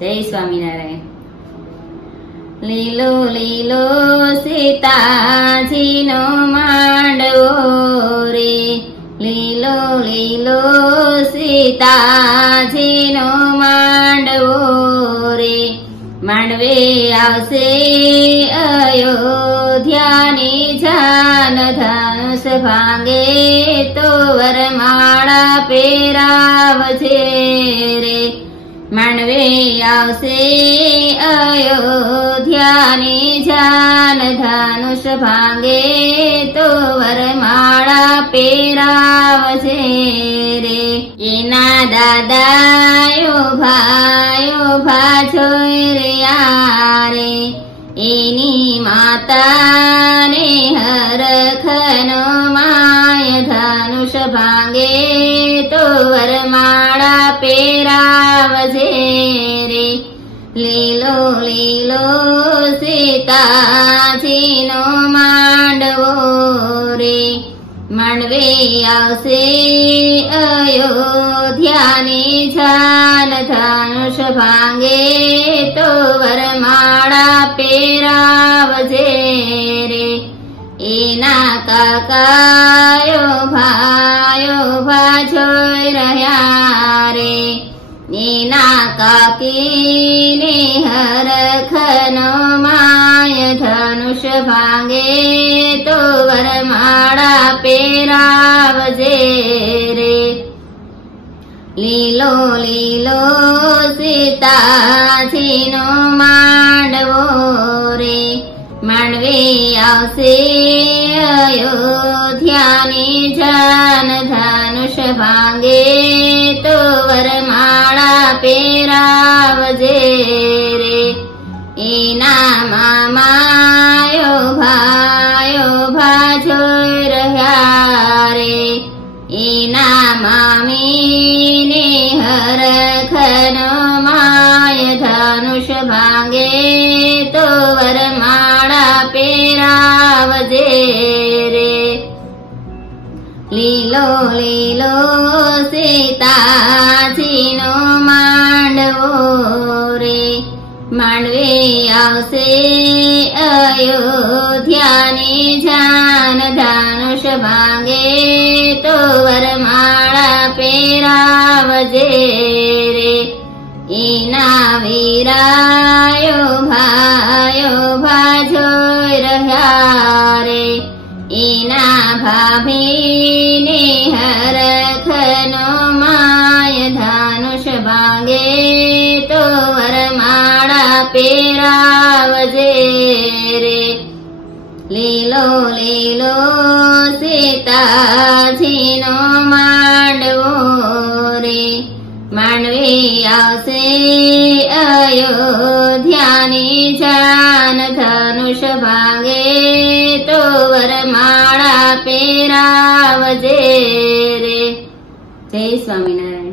જય સ્વામિનારાયણ। લીલો લીલો સીતાજીનો માંડવો રે, લીલો લીલો સીતાજીનો માંડવો રે, માંડવે આવશે અયોધ્યાની જાન, ધનુષ ભાંગે તો વરમાળા પહેરાવજે રે, માંડવે આવશે અયોધ્યાની જાન, ધનુષ ભાંગે તો વરમાળા પહેરાવજે રે, એના દાદાયો ભાયો ભાજોય રહ્યા રે, એની માતાને હરખનો માય, ધનુષ ભાંગે તો વરમાળા પહેરાવજે રે, લીલો લીલો સીતાજીનો માંડવો રે, માંડવે આવશે અયોધ્યાની જાન, ધનુષ ભાંગે તો વરમાળા પહેરાવજે રે, એના કાકાયો ભાયો ભાજોય રહ્યા રે, એના કાકીને હરખનો માય, ધનુષ ભાંગે તો વરમાળા પહેરાવજે રે, લીલો લીલો સીતાજીનો માંડવો રે, માંડવે આવશે અયોધ્યાની જાન, ધનુષ ભાંગે તો વરમાળા પહેરાવજે રે, એના મામાયો ભાયો ભાજોય રહ્યા રે, એના મામીને હરખનો માય, ધનુષ ભાંગે તો વરમાળા પહેરાવજે રે, લીલો લીલો સીતાજીનો માંડવો રે, માંડવે આવશે અયોધ્યાની જાન, ધનુષ ભાંગે તો વરમાળા પહેરાવજે રે, એના વીરાયો ભાયો ભાજોય રહ્યા રે, એના ભાભીને હરખનો માય, ધનુષ ભાંગે તો વરમાળા પહેરાવજે રે, લીલો લીલો સીતાજીનો માંડવો રે, માંડવે આવશે અયોધ્યાની જાન, ધનુષ ભાંગે તો વરમાળા પહેરાવજે રે। જય સ્વામિનારાયણ।